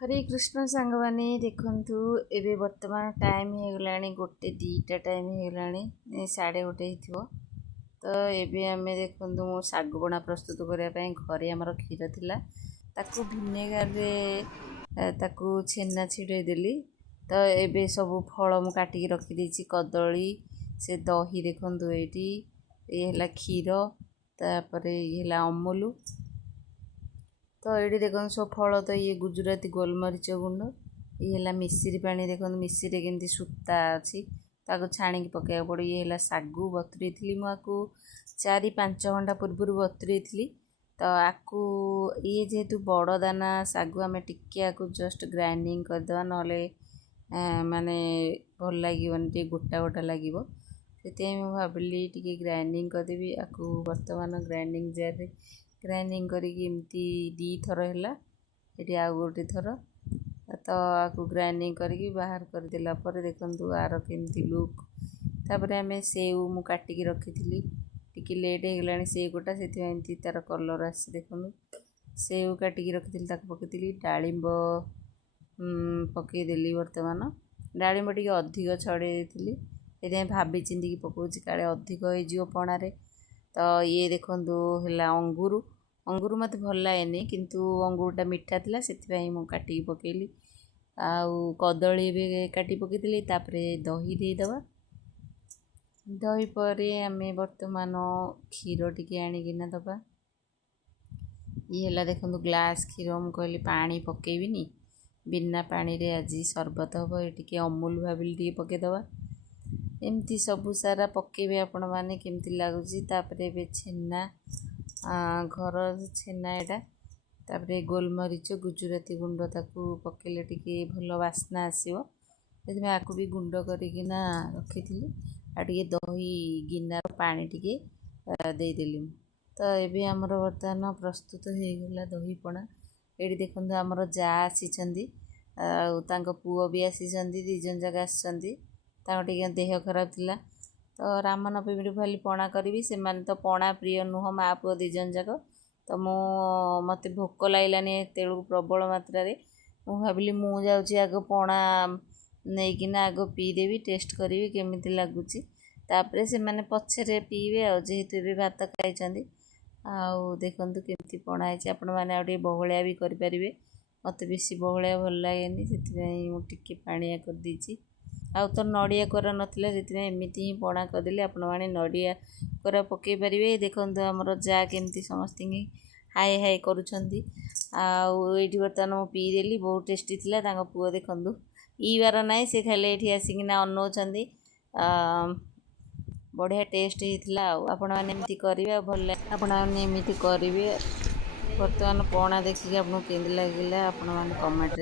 हरे कृष्ण सांग मैंने देखु एबे वर्तमान टाइम हो गला गोटे दीटा टाइम हो गला साढ़े गोटे हो तो एबे आमे देखु मो साग बना प्रस्तुत करने घरे आमर क्षीर थिला ताकू भिनेगार रे ताकू छेना छिड़ेदेली तो एबे सब फल मु काटिकी रखी कदली से दही देखु ये क्षीर तापर ये अमूल तो ये देखो सब फल तो ये गुजराती गोलमरीच गुंड ये मिश्री पानी देखो मिश्री केमती सूता अच्छी ताको छाणी पकड़ा पड़ो ये सागु बतुरी थी मुझे 4-5 घंटा पूर्व बतुरी थी तो आपको ये जेहेतु बड़ दाना सागु आम टिके आपको जस्ट ग्राइंडिंग करदे ना माने भल लगे गोटा गोटा लगे से भाविली टी ग्राइंडिंग करदेवी आपको बर्तमान ग्राइंडिंग जार ग्राइंडिंग करमती दी थर है ये आउ गोटे थर तो आपको ग्राइंडिंग करके बाहर करदेला देखु आर केमती लुक तापर आम सेव मु काटिकी रखी टी लेट हो गला सेवटा से तार कलर आस देखु सेव काटिकी रखी पकई डालिंब पकईदेली बर्तमान डालिंब टी अधिक छड़े ये भाभी चिंती पकाऊँ काले अधिक हो पणारे तो ये देखु है अंगूर अंगूर मत भल लगे किंतु अंगूरटा मीठा थिला से काटिकी पकेली आउ कदली भी काटी पकईली दही देदबा दही पर आम बर्तमान क्षीर टी आणिकिना दबा ये देखो ग्लास क्षीर मु कहली पानी पकेबिनी बिना पानी रे आज सरबत हम ये अमूल भाविली टी पकईदबा एमती सबू सारा पकेबे आपण माने केमती लागुची तापरे बे छेना घर छेना एटा तापरे गोलमरीच गुजराती गुंड ताकू पकेले टिके भल वासना आसीबो सेति आकु भी गुंड करिकिना रखिथिली आ टिके दही गिनार पानी टिके देई देली तो एबे हमर वर्तमान प्रस्तुत हो गला दही पणा एडी देखंतु हमर जा आसीचंदी तांको पुओ भी आसीचंदी दी जन जगह आसीचंदी टे देह खराब थिला तो रामनवमी भाली पणा करी से माने तो पणा प्रिय नुह माँ पुओ दिजन जाक तो मत भोक लगलानी तेलू प्रबल मात्रा मु भाविली मु जाऊँगी आग पणा नहींकिना आग पीदेवी टेस्ट करी केमी लगुच तापर से माने पछरे पीबे जेहेतु भी भात खाई आउ देखु केमती पणा है आपण मैंने आगे बहलिया भी करें मत बेसी बहलिया भल लगे से पाणिया कर देछि आउ तो नड़िया कोरा नथिला से एमती ही पणा करदेली आपण माने नड़िया कोरा पकई पारे देखो आमर जा केमती समस्त हाय हाय करुँच आउ ये बर्तमान मु पीदेली बहुत टेस्टी थिला तांको पुओ देखु ईबार नाई से खाली ये आसिकिना अनौछंदी बढ़िया टेस्ट होता आपण मैंने एमती करेंगे भल लगे आपण मैंने एमती करेंगे बर्तमान पणा देखिए आपको केमती लगे आपण मैंने कमेंट